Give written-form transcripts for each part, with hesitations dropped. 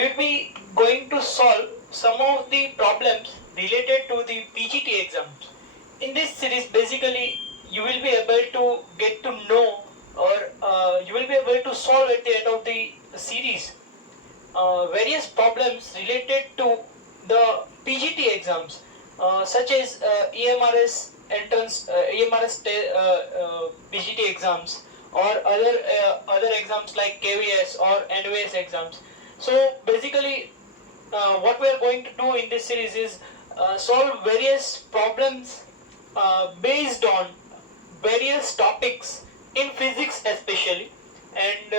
we will be going to solve some of the problems related to the PGT exams. In this series, basically, you will be able to get to know, or you will be able to solve at the end of the series various problems related to the PGT exams, such as EMRS entrance, PGT exams, or other exams like KVS or NVS exams. So basically, what we are going to do in this series is solve various problems based on various topics in physics especially, and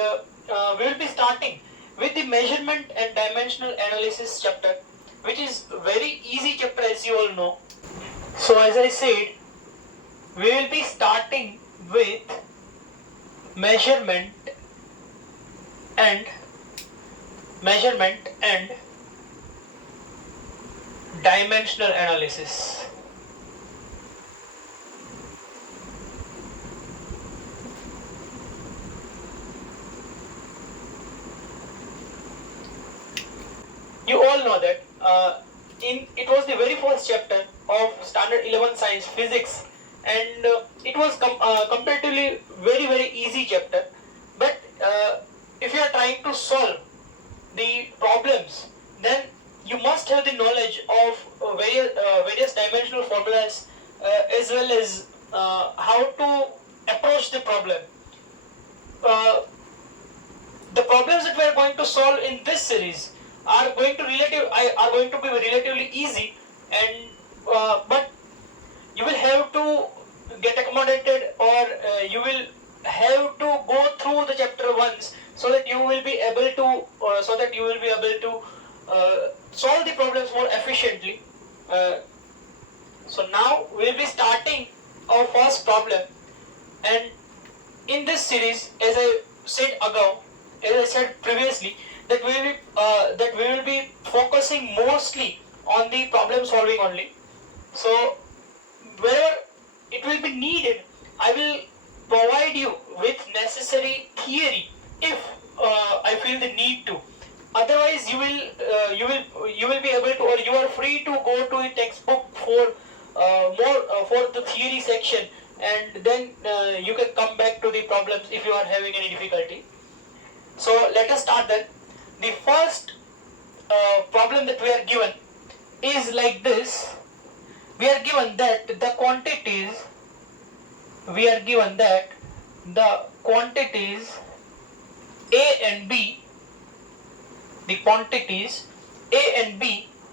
we will be starting with the measurement and dimensional analysis chapter, which is very easy chapter, as you all know. So as I said, we will be starting with measurement and dimensional analysis. You all know that it was the very first chapter of standard 11 science physics, and it was comparatively very easy chapter. But if you are trying to solve the problems, then you must have the knowledge of various dimensional formulas, as well as how to approach the problem. The problems that we are going to solve in this series are going to be relatively easy, and but you will have to get accommodated, or you will have to go through the chapter once, so that you will be able to solve the problems more efficiently. So now we will be starting our first problem, and in this series, as I said previously, that we will be focusing mostly on the problem solving only. So wherever it will be needed, I will provide you with necessary theory if I feel the need to. Otherwise, you will be able to, or you are free to go to the textbook for for the theory section, and then you can come back to the problems if you are having any difficulty. So let us start then. The first problem that we are given is like this. We are given that the quantities A and B,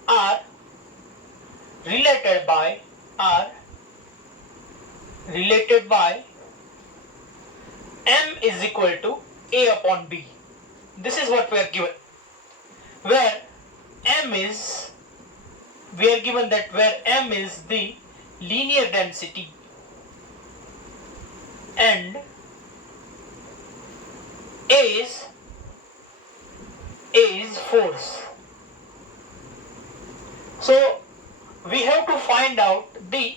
are related by M is equal to A upon B. This is what we are given, where we are given that where M is the linear density and A is force. So we have to find out the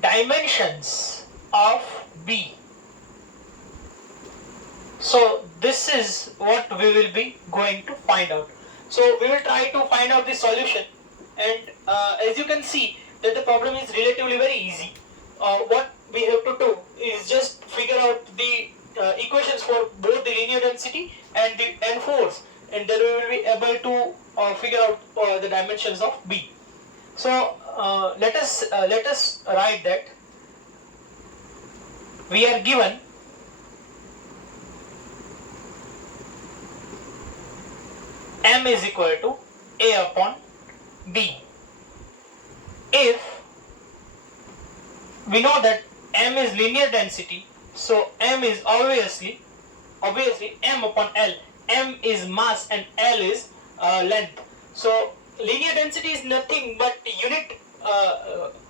dimensions of B. So this is what we will be going to find out. So we will try to find out the solution, and as you can see that the problem is relatively very easy. What we have to do is just figure out the equations for both the linear density and force, and then we will be able to figure out the dimensions of B. So let us write that we are given M is equal to A upon B. If we know that M is linear density, so M is obviously M upon L. M is mass and L is length. So linear density is nothing but unit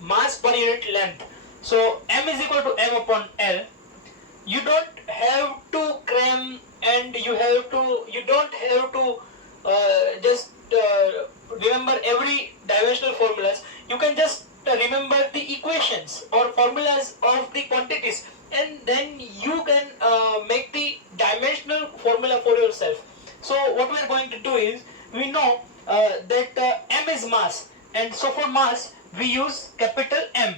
mass per unit length. So M is equal to M upon L. You don't have to cram, and you don't have to just remember every dimensional formulas. You can just remember the equations or formulas of the quantities, and then you can make the dimensional formula for yourself. So what we are going to will do is, we know that m is mass, and so for mass we use capital M.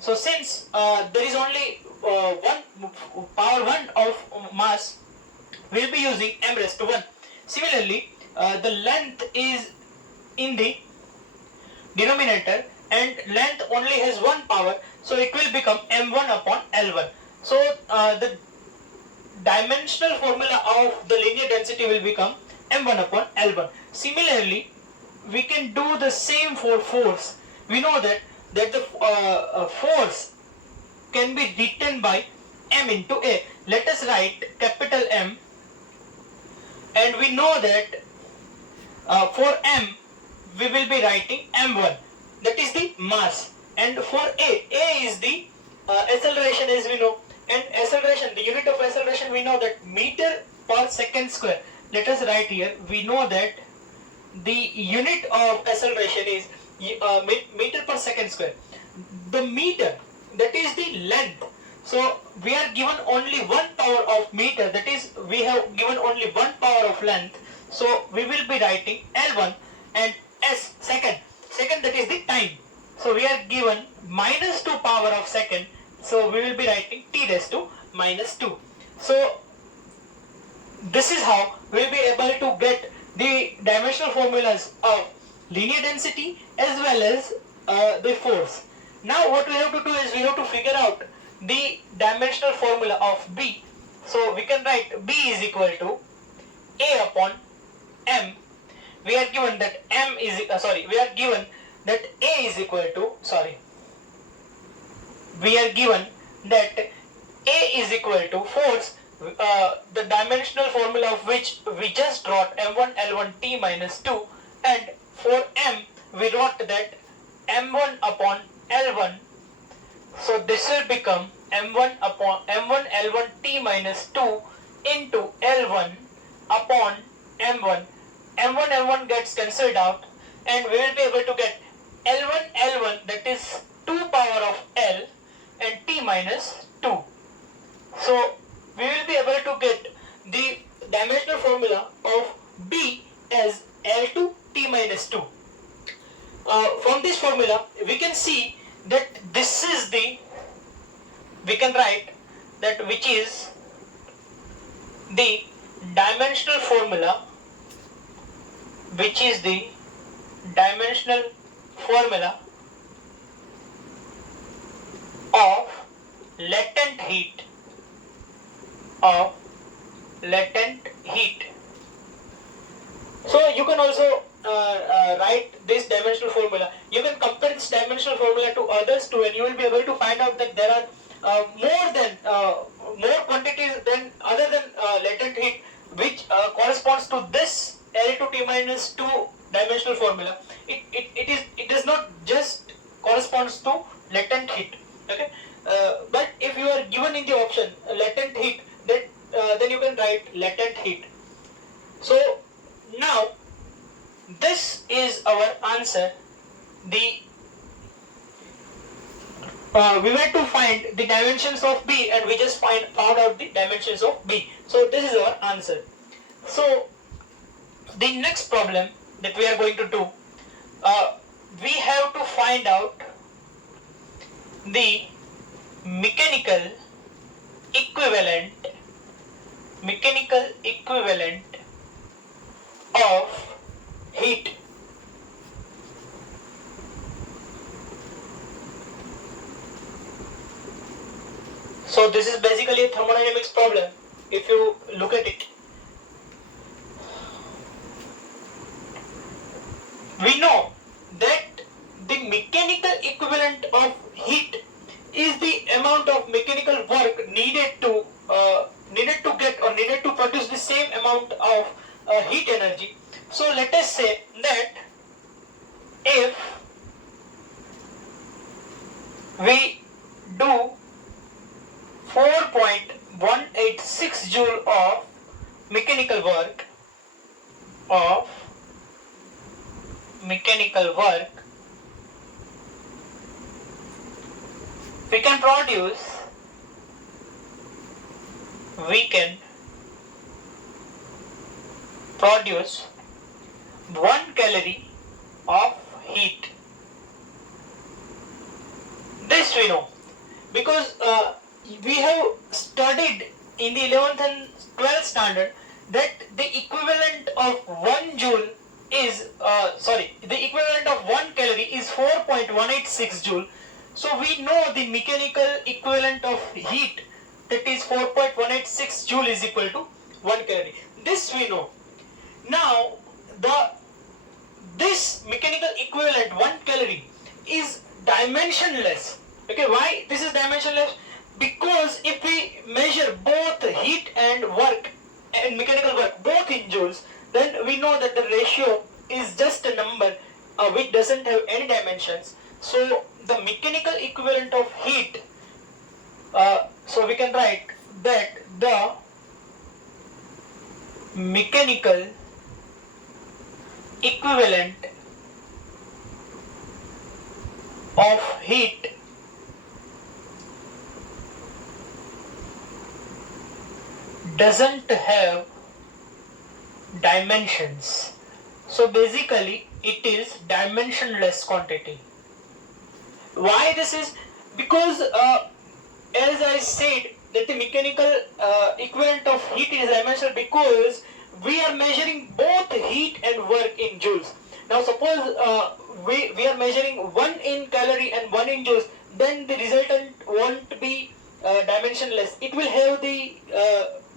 So since there is only one power 1 of mass, we will be using m raised to 1. Similarly, the length is in the denominator and length only has one power, so it will become m1 upon L1. So the dimensional formula of the linear density will become m1 upon L1. Similarly, we can do the same for force. We know that the force can be written by m into a. Let us write capital M, and we know that for m we will be writing m1, that is the mass, and for a is the acceleration, as we know, and acceleration, the unit of acceleration, we know that meter per second square. Let us write here, we know that the unit of acceleration is meter per second square. The meter, that is the length. So we are given only one power of meter, that is we have given only one power of length. So we will be writing L1, and S, second, that is the time. So we are given minus 2 power of second, so we will be writing t raised to minus 2. So this is how we will be able to get the dimensional formulas of linear density as well as the force. Now what we have to do is we have to figure out the dimensional formula of B. So we can write B is equal to A upon M. We are given that we are given that A is equal to, we are given that A is equal to force, the dimensional formula of which we just wrote m1 L1 t minus 2, and for M we wrote that m1 upon L1. So this will become m1 L1 t minus 2 into L1 upon m1. M1 gets cancelled out, and we will be able to get L1, that is 2 power of L, and t minus 2. So we will be able to get the dimensional formula of B as L2 t minus 2. From this formula we can see that this is the, we can write that which is the dimensional formula, of latent heat, So you can also write this dimensional formula. You can compare this dimensional formula to others too, and you will be able to find out that there are more quantities than other than latent heat, which corresponds to this L2 t minus 2 dimensional formula. It does not just corresponds to latent heat. Okay, but if you are given in the option latent heat, then you can write latent heat. So now this is our answer. We went to find the dimensions of B, and we just found out the dimensions of B. So this is our answer. So the next problem that we are going to do, we have to find out the mechanical equivalent of heat. So this is basically a thermodynamics problem if you look at it. We know that the mechanical equivalent of heat is the amount of mechanical work needed to produce the same amount of heat energy. So let us say that if we do 4.186 joule of mechanical work, we can produce 1 calorie of heat. This we know because we have studied in the 11th and 12th standard that the equivalent of 1 joule is the equivalent of 1 calorie is 4.186 joule. So we know the mechanical equivalent of heat, that is 4.186 joule is equal to 1 calorie. This we know. Now this mechanical equivalent 1 calorie is dimensionless. Okay, why this is dimensionless? Because if we measure both heat and work and mechanical work both in joules, then we know that the ratio is just a number which doesn't have any dimensions. So the mechanical equivalent of heat, so we can write that the mechanical equivalent of heat doesn't have dimensions. So basically it is dimensionless quantity. Why this is? Because as I said that the mechanical equivalent of heat is dimensional because we are measuring both heat and work in joules. Now suppose we are measuring 1 in calorie and 1 in joules, then the resultant won't be dimensionless. It will have the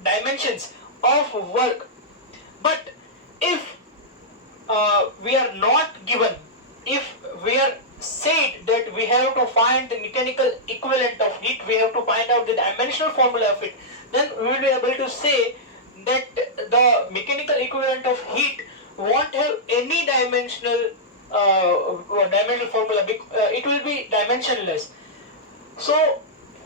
dimensions of work. But if we are not given, if we are said that we have to find the mechanical equivalent of heat, we have to find out the dimensional formula of it, then we will be able to say that the mechanical equivalent of heat won't have any dimensional formula. It will be dimensionless. So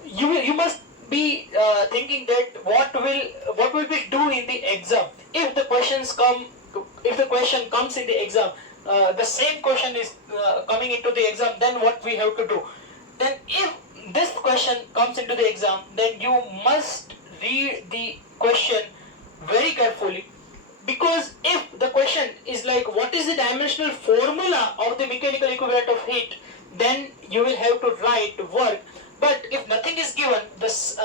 you must be thinking that what will we do in the exam if the question comes in the exam. The same question is coming into the exam, then what we have to do? Then if this question comes into the exam, then you must read the question very carefully, because if the question is like what is the dimensional formula of the mechanical equivalent of heat, then you will have to write work. But if nothing is given, this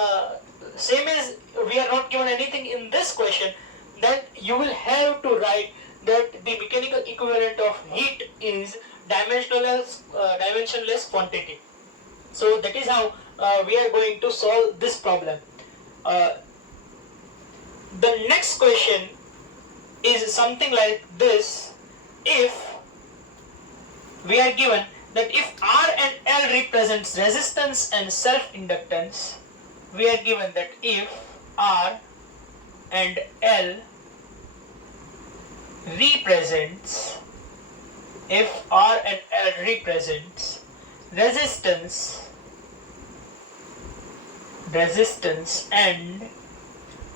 same as we are not given anything in this question, then you will have to write that the mechanical equivalent of heat is dimensionless quantity. So that is how we are going to solve this problem. The next question is something like this. If we are given that if R and L represents resistance and self-inductance, we are given that if R and L represents resistance and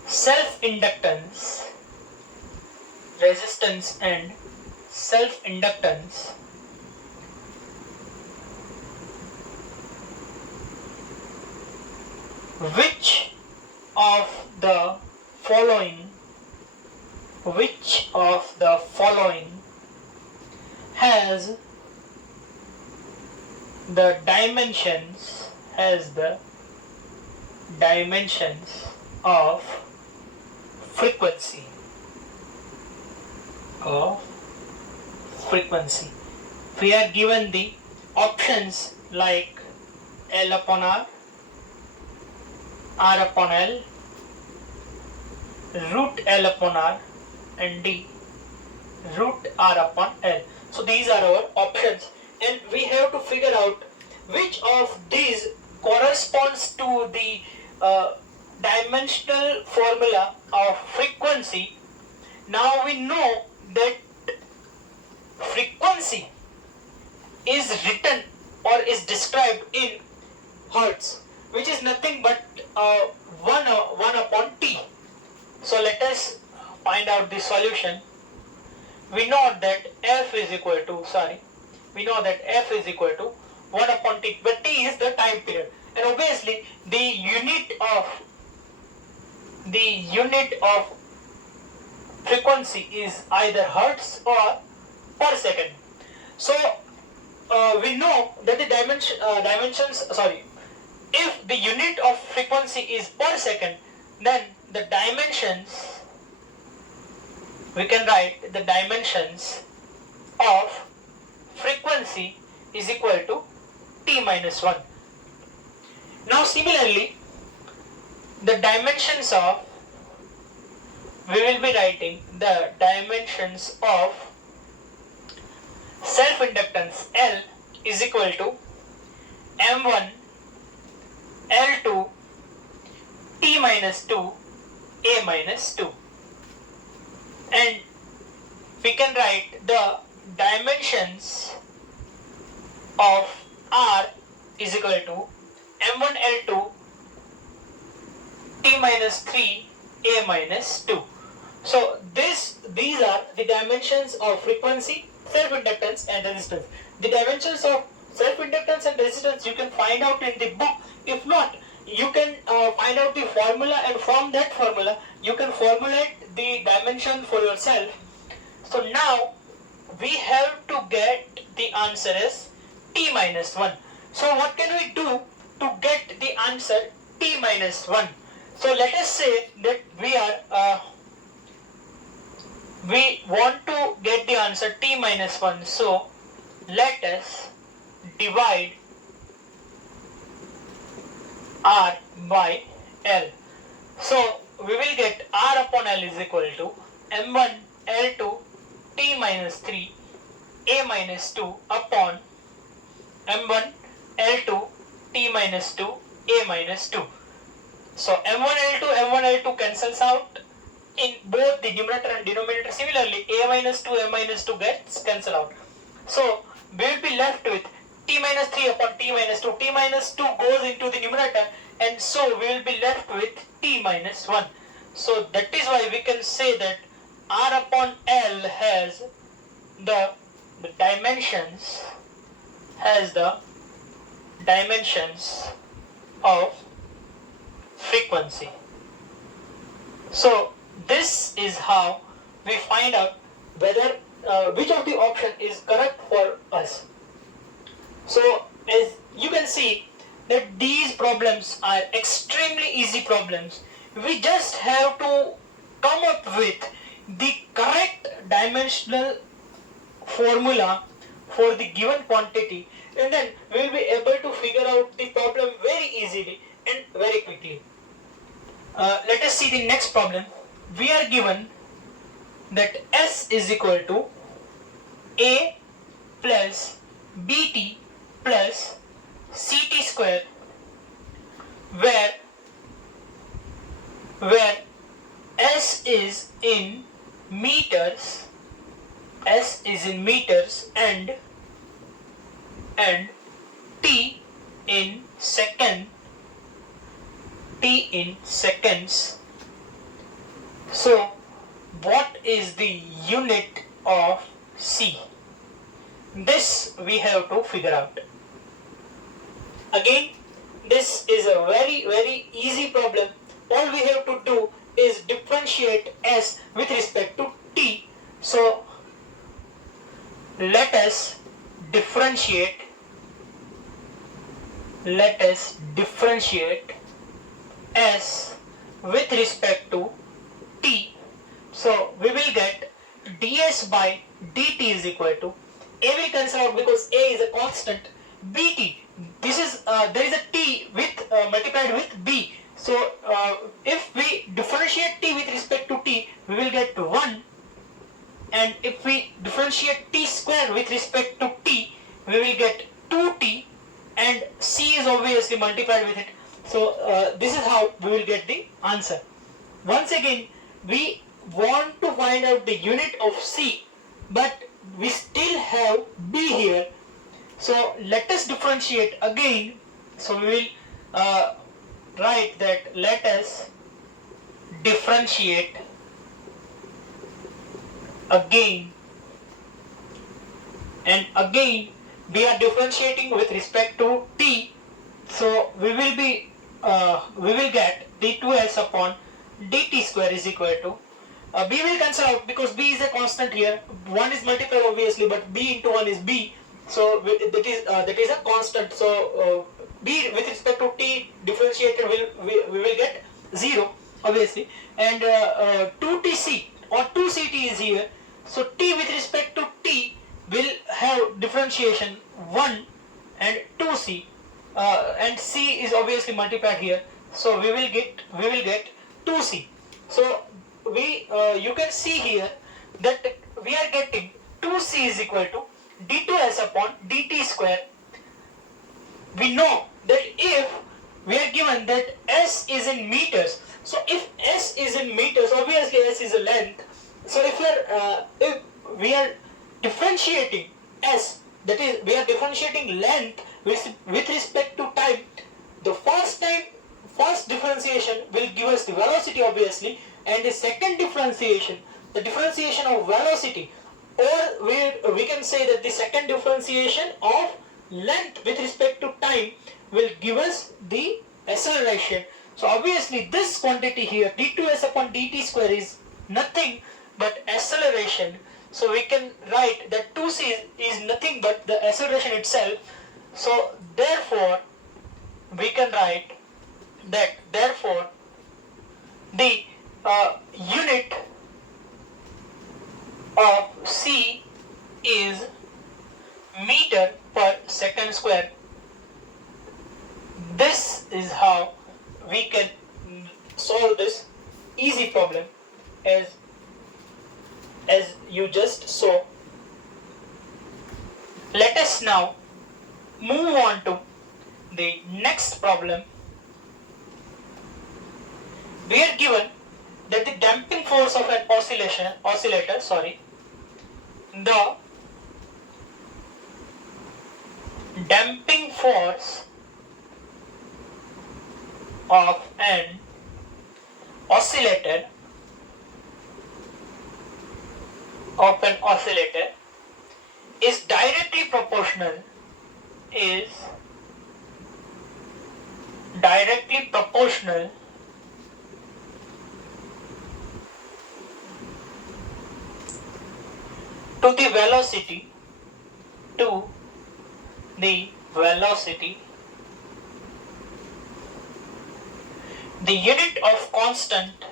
self-inductance, which of the following has the dimensions of frequency. We are given the options like L upon R, R upon L, root L upon R, and D, root R upon L. So these are our options, and we have to figure out which of these corresponds to the dimensional formula of frequency. Now we know that frequency is written or is described in hertz, which is nothing but 1 upon T. So let us find out the solution. We know that F is equal to 1 upon T, but T is the time period, and obviously the unit of frequency is either hertz or per second. So we know that the if the unit of frequency is per second, then the dimensions, we can write the dimensions of frequency is equal to t minus 1. Now similarly, the dimensions of, we will be writing the dimensions of self-inductance L is equal to M1 L2 T minus 2 A minus 2, and we can write the dimensions of R is equal to M1 L2 T minus 3 A minus 2. So these are the dimensions of frequency, self-inductance and resistance. The dimensions of self-inductance and resistance you can find out in the book. If not, you can find out the formula, and from that formula you can formulate the dimension for yourself. So now we have to get the answer as t minus 1. So what can we do to get the answer t minus 1? So let us say that we want to get the answer t minus 1. So let us divide R by L. So we will get R upon L is equal to M1 L2 T minus 3 A minus 2 upon M1 L2 T minus 2 A minus 2. So M1 L2 cancels out in both the numerator and denominator. Similarly, A minus 2 M minus 2 gets cancelled out. So we will be left with T minus 3 upon T minus 2. T minus 2 goes into the numerator, and so we will be left with T minus 1. So that is why we can say that R upon L has the dimensions of frequency. So this is how we find out whether which of the option is correct for us. So as you can see that these problems are extremely easy problems. We just have to come up with the correct dimensional formula for the given quantity, and then we will be able to figure out the problem very easily and very quickly. Let us see the next problem. We are given that S is equal to A plus BT plus CT square, where S is in meters, and T in seconds. So what is the unit of C? This we have to figure out. Again, this is a very easy problem. All we have to do is differentiate S with respect to T. So let us differentiate S with respect to T. So we will get ds by dt is equal to, A will cancel out because A is a constant, bt, this is there is a t with multiplied with b. So if we differentiate t with respect to t, we will get 1, and if we differentiate t square with respect to t, we will get 2t, and c is obviously multiplied with it. So this is how we will get the answer. Once again, we want to find out the unit of c, but we still have b here. So let us differentiate again. So we will write that let us differentiate again, and again we are differentiating with respect to t. So we will get d2s upon dt square is equal to B will cancel out because B is a constant here. 1 is multiplied obviously, but B into 1 is B. So that is a constant. So B with respect to t differentiated we will get 0 obviously, and 2tc or 2ct is here. So t with respect to t will have differentiation 1 and 2c, and c is obviously multiplied here. So we will get 2c. So you can see here that we are getting 2c is equal to d2s upon dt square. We know that if we are given that s is in meters, so if s is in meters, obviously s is a length. So if we are differentiating s, that is we are differentiating length with respect to time, the first differentiation will give us the velocity obviously, and the second differentiation, the differentiation of velocity, or we can say that the second differentiation of length with respect to time will give us the acceleration. So obviously this quantity here d2s upon dt square is nothing but acceleration. So we can write that 2c is nothing but the acceleration itself. So therefore we can write that therefore the unit of c is meter per second square. This is how we can solve this easy problem as you just saw. Let us now move on to the next problem. We are given that the damping force of an oscillator, the damping force of an oscillator is directly proportional to the velocity the unit of constant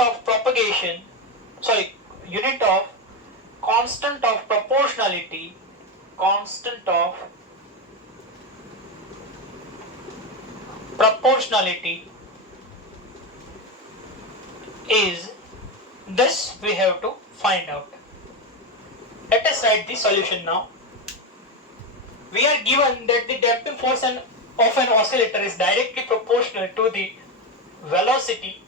of propagation, unit of constant of proportionality is this we have to find out. Let us write the solution now. We are given that the damping force of an oscillator is directly proportional to the velocity,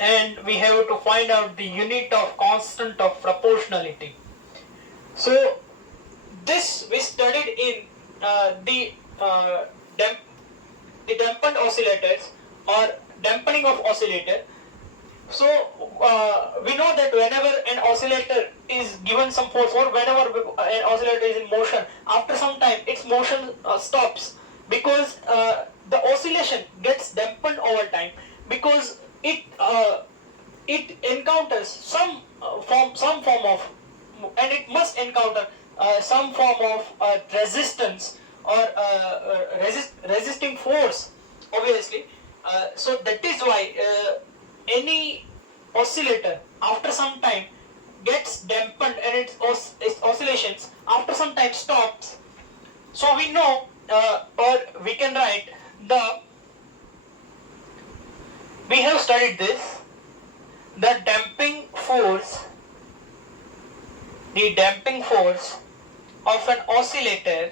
and we have to find out the unit of constant of proportionality. So this we studied in the dampened oscillators or dampening of oscillator. So we know that whenever an oscillator is given some force, or whenever an oscillator is in motion, after some time its motion stops, because the oscillation gets dampened over time, because it encounters some form of, and it must encounter some form of resistance or resisting force obviously. So that is why any oscillator after some time gets dampened, and its oscillations after some time stops. So we know or we can write we have studied this, the damping force of an oscillator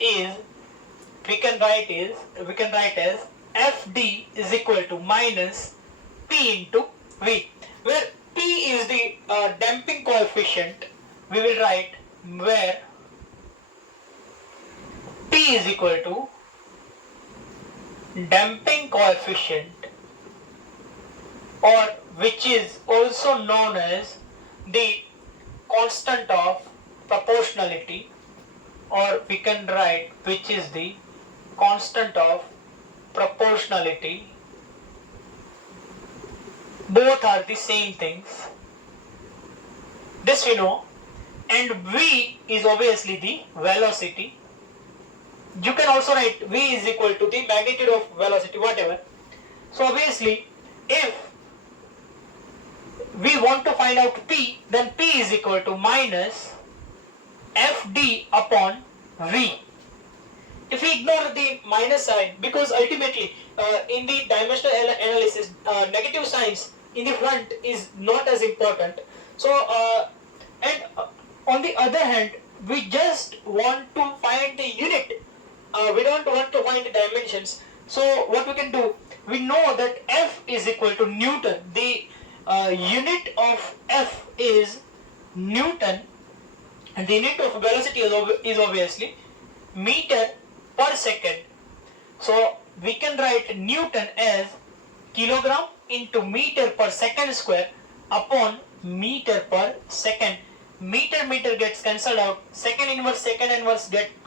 is we can write as Fd is equal to minus P into V, where P is the damping coefficient. We will write where P is equal to damping coefficient, or which is also known as the constant of proportionality, or we can write which is the constant of proportionality. Both are the same things. This we know. And v is obviously the velocity. You can also write v is equal to the magnitude of velocity, whatever. So obviously, if we want to find out p, then p is equal to minus fd upon v. If we ignore the minus sign, because ultimately in the dimensional analysis, negative signs in the front is not as important. So and on the other hand, we just want to find the unit. We don't want to find the dimensions. So what we can do, we know that F is equal to Newton. The unit of F is Newton, and the unit of velocity is obviously meter per second. So we can write Newton as kilogram into meter per second square upon meter per second. Meter gets cancelled out, second inverse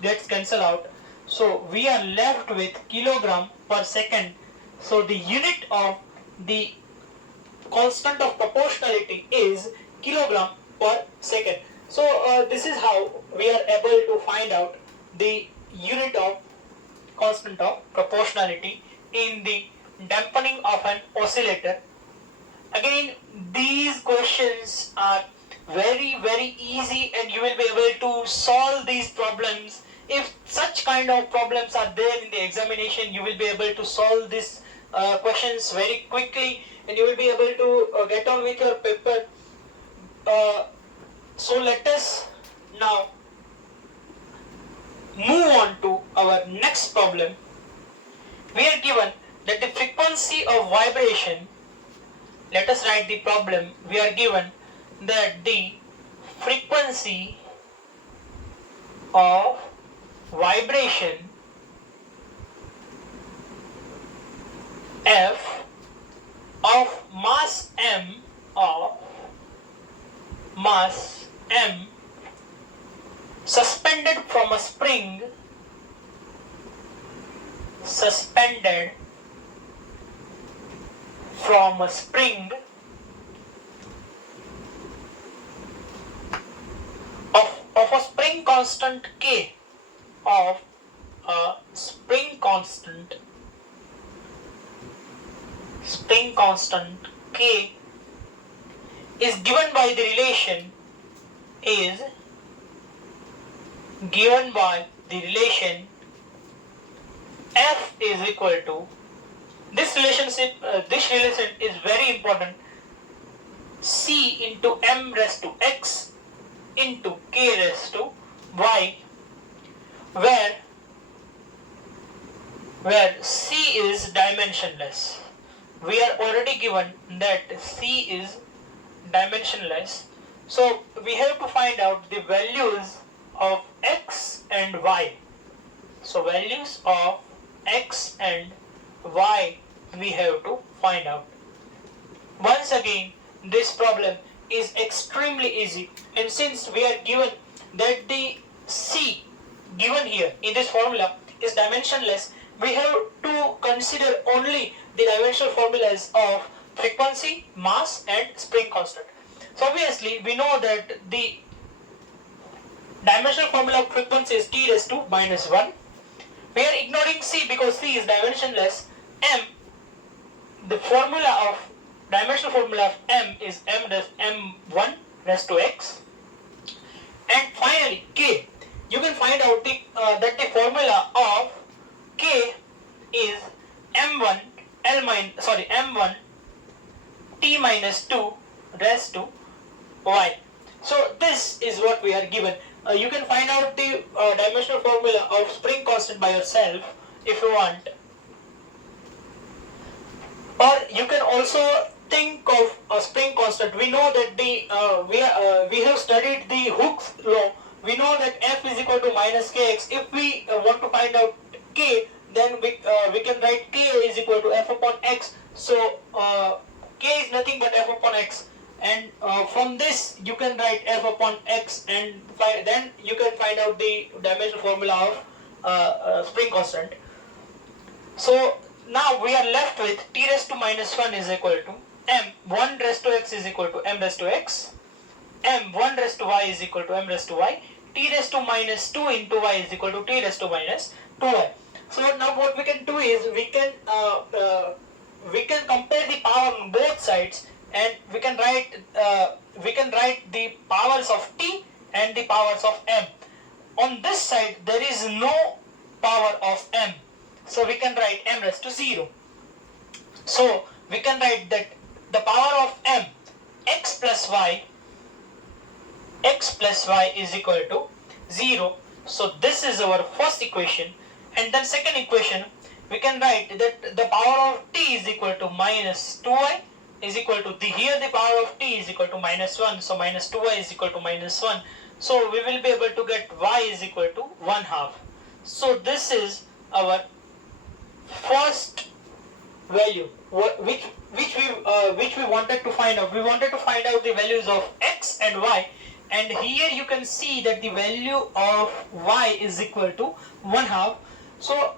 gets cancelled out. So we are left with kilogram per second. So the unit of the constant of proportionality is kilogram per second. So this is how we are able to find out the unit of constant of proportionality in the dampening of an oscillator. Again, these questions are very easy, and you will be able to solve these problems. If such kind of problems are there in the examination, you will be able to solve these questions very quickly, and you will be able to get on with your paper. So let us now move on to our next problem. We are given that the frequency of vibration, let us write the problem. We are given that the frequency of vibration F of mass m suspended from a spring of a spring constant K, of a spring constant K is given by the relation F is equal to, this relation is very important, C into m raised to x into k raised to y, where C is dimensionless. We are already given that C is dimensionless. So we have to find out the values of x and y. So values of x and y we have to find out. Once again, this problem is extremely easy, and since we are given that the C given here in this formula is dimensionless, we have to consider only the dimensional formulas of frequency, mass and spring constant. So obviously we know that the dimensional formula of frequency is t raised to minus 1. We are ignoring C because C is dimensionless. M, the formula of dimensional formula of M is m1 raised to x. And finally K, you can find out that the formula of K is m1 t minus 2 raised to y. So this is what we are given. You can find out the dimensional formula of spring constant by yourself if you want, or you can also think of a spring constant. We know that we have studied the Hooke's law. We know that F is equal to minus kx. If we want to find out K, then we can write K is equal to F upon x. So K is nothing but F upon x. and from this you can write F upon X, and then you can find out the dimensional formula of spring constant. So now we are left with T raised to minus 1 is equal to M 1 raised to X is equal to M raised to X, M 1 raised to Y is equal to M raised to Y, T raised to minus 2 into Y is equal to T raised to minus 2Y. So now what we can do is we can compare the power on both sides, and we can write the powers of T and the powers of M. On this side there is no power of M, so we can write M raised to 0. So we can write that the power of M, x plus y is equal to 0. So this is our first equation. And then second equation, we can write that the power of t is equal to minus 2y is equal to here the power of t is equal to minus 1. So minus 2y is equal to minus 1. So we will be able to get y is equal to 1/2. So this is our first value which we wanted to find out. We wanted to find out the values of x and y, and here you can see that the value of y is equal to 1/2. So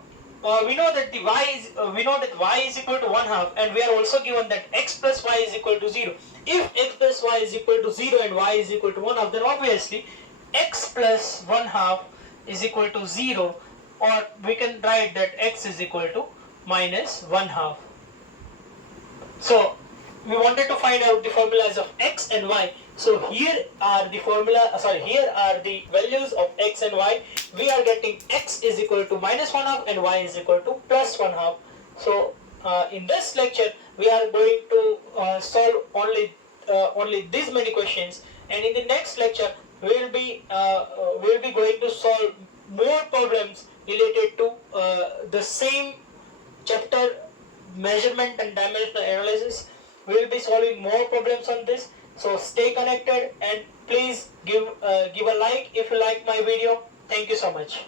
we know that y is equal to 1/2, and we are also given that x plus y is equal to 0. If x plus y is equal to 0 and y is equal to 1/2, then obviously x plus 1/2 is equal to 0, or we can write that x is equal to minus 1/2. So we wanted to find out the formulas of x and y. So here are the values of x and y. We are getting x is equal to minus 1/2 and y is equal to plus 1/2. So in this lecture we are going to solve only these many questions, and in the next lecture we will be going to solve more problems related to the same chapter, measurement and dimensional analysis. We will be solving more problems on this. So stay connected, and please give a like if you like my video. Thank you so much.